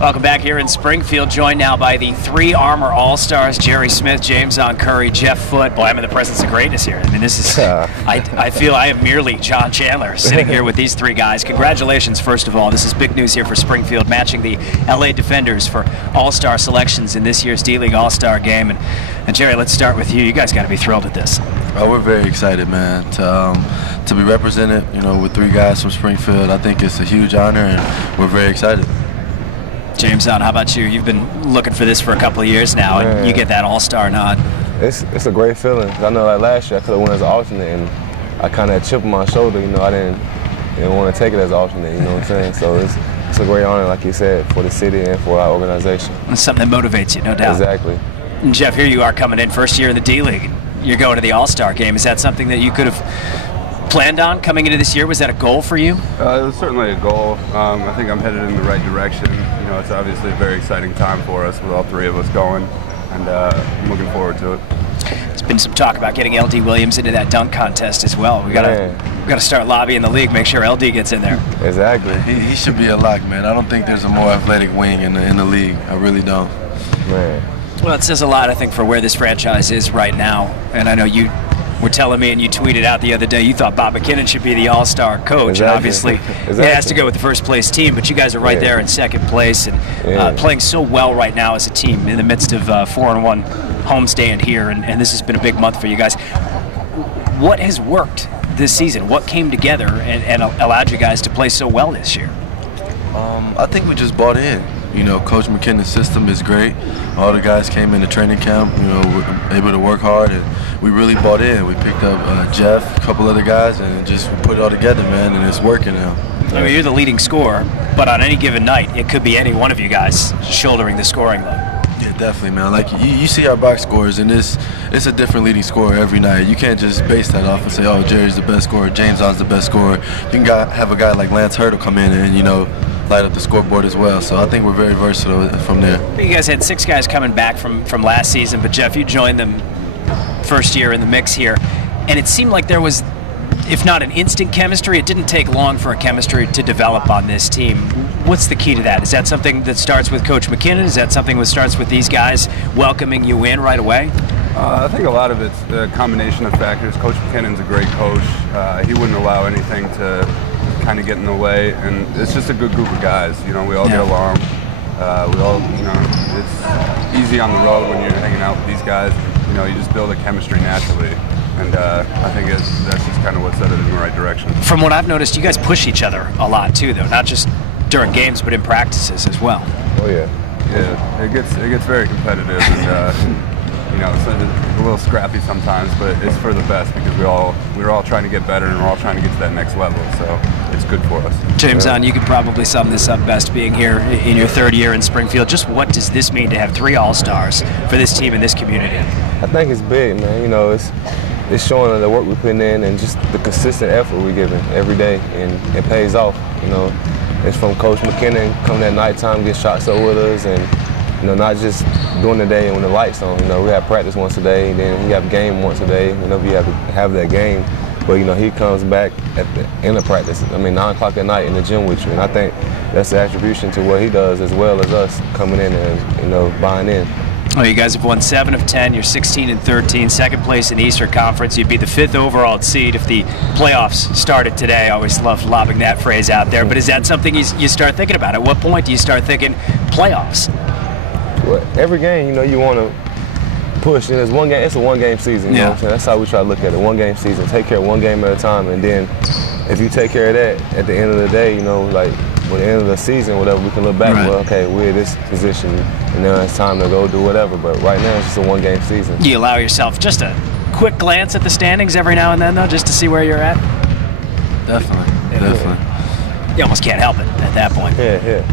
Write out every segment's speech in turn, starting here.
Welcome back here in Springfield, joined now by the three Armor All-Stars, Jerry Smith, JamesOn Curry, Jeff Foote. Boy, I'm in the presence of greatness here. I mean, this is, I feel I am merely John Chandler sitting here with these three guys. Congratulations, first of all. This is big news here for Springfield, matching the LA Defenders for All-Star selections in this year's D-League All-Star game. And Jerry, let's start with you. You guys got to be thrilled at this. Oh, we're very excited, man, to be represented, with three guys from Springfield. I think it's a huge honor, and we're very excited. JamesOn, how about you? You've been looking for this for a couple of years now, and you get that all-star nod. It's a great feeling. I know like last year I could have won as an alternate, and I kind of had a chip on my shoulder. I didn't want to take it as an alternate. You know what I'm saying? So it's a great honor, like you said, for the city and for our organization. It's something that motivates you, no doubt. Exactly. And Jeff, here you are coming in first year in the D-League. You're going to the All-Star game. Is that something that you could have planned on coming into this year? Was that a goal for you? It was certainly a goal. I think I'm headed in the right direction. It's obviously a very exciting time for us with all three of us going, and I'm looking forward to it. There's been some talk about getting LD Williams into that dunk contest as well. We gotta start lobbying the league, make sure LD gets in there. Exactly. He should be a lock, man. I don't think there's a more athletic wing in the league. I really don't. Man. Well, it says a lot, I think, for where this franchise is right now. And I know you were telling me, and you tweeted out the other day, you thought Bob McKinnon should be the all-star coach. Exactly. And obviously it has to go with the first-place team, but you guys are right there in second place and playing so well right now as a team in the midst of 4-1 homestand here, and this has been a big month for you guys. What has worked this season? What came together and allowed you guys to play so well this year? I think we just bought in. Coach McKinnon's system is great. All the guys came into training camp, were able to work hard, and we really bought in. We picked up Jeff, a couple other guys, and just put it all together, man, and it's working now. I mean, you're the leading scorer, but on any given night, it could be any one of you guys shouldering the scoring load. Yeah, definitely, man. Like, you see our box scores, and it's a different leading scorer every night. You can't just base that off and say, oh, Jerry's the best scorer, JamesOn's the best scorer. You can have a guy like Lance Hurdle come in and, light up the scoreboard as well. So I think we're very versatile from there. You guys had 6 guys coming back from last season, but Jeff, you joined them first year in the mix here, and it seemed like there was, if not an instant chemistry, it didn't take long for a chemistry to develop on this team. What's the key to that? Is that something that starts with Coach McKinnon? Is that something that starts with these guys welcoming you in right away? I think a lot of it's a combination of factors. Coach McKinnon's a great coach. He wouldn't allow anything to kind of get in the way, and it's just a good group of guys. We all get along. We all, it's easy on the road when you're hanging out with these guys. You just build a chemistry naturally, and I think that's just kind of what set it in the right direction. From what I've noticed, you guys push each other a lot too, though, not just during games, but in practices as well. Oh yeah. Yeah, it gets very competitive, and it's a little scrappy sometimes, but it's for the best because we're all trying to get better and we're all trying to get to that next level. So it's good for us. JamesOn, you could probably sum this up best being here in your 3rd year in Springfield. Just what does this mean to have 3 All-Stars for this team and this community? I think it's big, man. It's showing the work we're putting in and just the consistent effort we're giving every day, and it pays off. It's from Coach McKinnon coming at nighttime, get shots up with us, and not just during the day when the lights on. We have practice once a day, then we have game once a day whenever you have to have that game. But he comes back at the end of practice. 9 o'clock at night in the gym with you, and I think that's the attribution to what he does as well as us coming in and buying in. Well, you guys have won 7 of 10. You're 16-13, 2nd place in the Eastern Conference. You'd be the 5th overall seed if the playoffs started today. I always love lobbing that phrase out there. But is that something you start thinking about? At what point do you start thinking playoffs? Well, every game, you want to push. It's one game. It's a one-game season. You know what I'm saying? That's how we try to look at it. One-game season. Take care of one game at a time, and then if you take care of that, at the end of the day, like when the end of the season, whatever, we can look back. Well, okay, we're in this position, and now it's time to go do whatever. But right now, it's just a one-game season. You allow yourself just a quick glance at the standings every now and then, though, just to see where you're at. Definitely. You almost can't help it at that point. Yeah.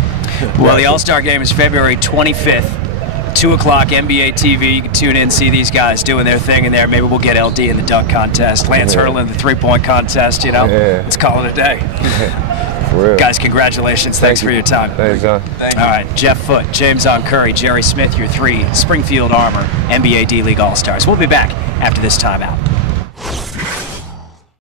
Well, the All-Star Game is February 25th, 2 o'clock, NBA TV. You can tune in, see these guys doing their thing in there. Maybe we'll get LD in the dunk contest, Lance Hurdle in the 3-point contest, Let's call it a day. For real. Guys, congratulations. Thanks for your time. Thanks, John. All right, Jeff Foote, JamesOn Curry, Jerry Smith, your 3 Springfield Armor NBA D-League All-Stars. We'll be back after this timeout.